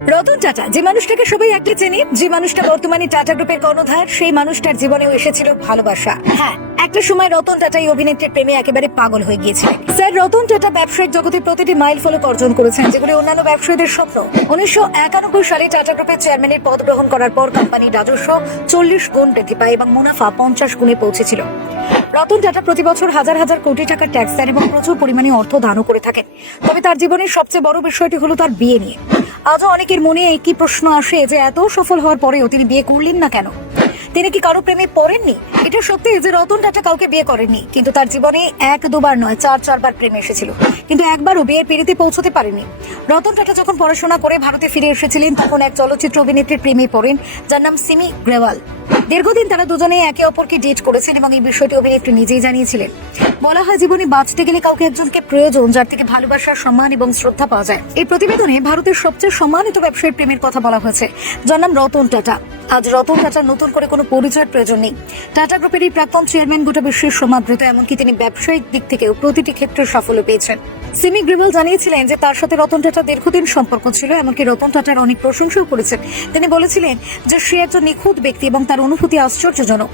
রতন টাটা, যে মানুষটাকে সবাই একটি চেনে, যে মানুষটা বর্তমানে টাটা গ্রুপের কর্ণধার, সেই মানুষটার জীবনেও এসেছিল ভালোবাসা। হ্যাঁ, একটা সময় রতন টাটা এই অভিনেত্রীর প্রেমে একেবারে পাগল হয়ে গিয়েছিলেন। স্যার রতন টাটা ব্যবসায়িক জগতে প্রতিটি মাইল ফলক অর্জন করেছেন, যেগুলি অন্যান্য ব্যবসায়ীদের স্বপ্ন। 1991 সালে টাটা গ্রুপের চেয়ারম্যানের পদ গ্রহণ করার পর কোম্পানির রাজস্ব 40 গুণ বৃদ্ধি পায় এবং মুনাফা 50 গুণে পৌঁছেছিল। রতন টাটা প্রতি বছর হাজার হাজার কোটি টাকার ট্যাক্স দেন এবং প্রচুর পরিমাণে অর্থ দানও করে থাকেন। তবে তার জীবনের সবচেয়ে বড় বিষয়টি হলো তার বিয়ে নিয়ে। আজও অনেকের মনে একই প্রশ্ন আসে যে এত সফল হওয়ার পরেও তিনি বিয়ে করলেন না কেন? তিনি কি কারো প্রেমে পড়েননি? এটা সত্যি যে রতন টাটা কাউকে বিয়ে করেননি, কিন্তু তার জীবনে এক দুবার নয়, চারবার প্রেম এসেছিল, কিন্তু একবারও বিয়ের পিঁড়িতে পৌঁছতে পারেনি। রতন টাটা যখন পড়াশোনা করে ভারতে ফিরে এসেছিলেন, তখন এক চলচ্চিত্র অভিনেত্রীর প্রেমে পড়েন, যার নাম সিমি গ্রেওয়াল। দীর্ঘদিন তারা দুজনে একে অপরকে ডেট করেছেন এবং এই বিষয়টি অভিনেত্রী নিজেই জানিয়েছিলেন। বলা হয়, জীবনে বাঁচতে গেলে কাউকে একজনকে প্রয়োজন, যার থেকে ভালোবাসা, সম্মান এবং শ্রদ্ধা পাওয়া যায়। এই প্রতিবেদনে ভারতের সবচেয়ে সম্মানিত ব্যবসায়ীর প্রেমের কথা বলা হয়েছে, যার নাম রতন টাটা। আজ রতন টাটার নতুন করে কোনো পরিচয়ের প্রয়োজন নেই। টাটা গ্রুপের এই প্রাক্তন চেয়ারম্যান গোটা বিশ্বের সমাদৃত, এমনকি তিনি ব্যবসায়িক দিক থেকেও প্রতিটি ক্ষেত্রে সাফল্য পেয়েছেন। সিমি গ্রেওয়াল জানিয়েছিলেন যে তার সাথে রতন টাটা দীর্ঘদিন সম্পর্ক ছিল, এমনকি রতন টাটার অনেক প্রশংসাও করেছেন। তিনি বলেছিলেন যে সে একজন নিখুঁত ব্যক্তি এবং তার অনুভূতি আশ্চর্যজনক।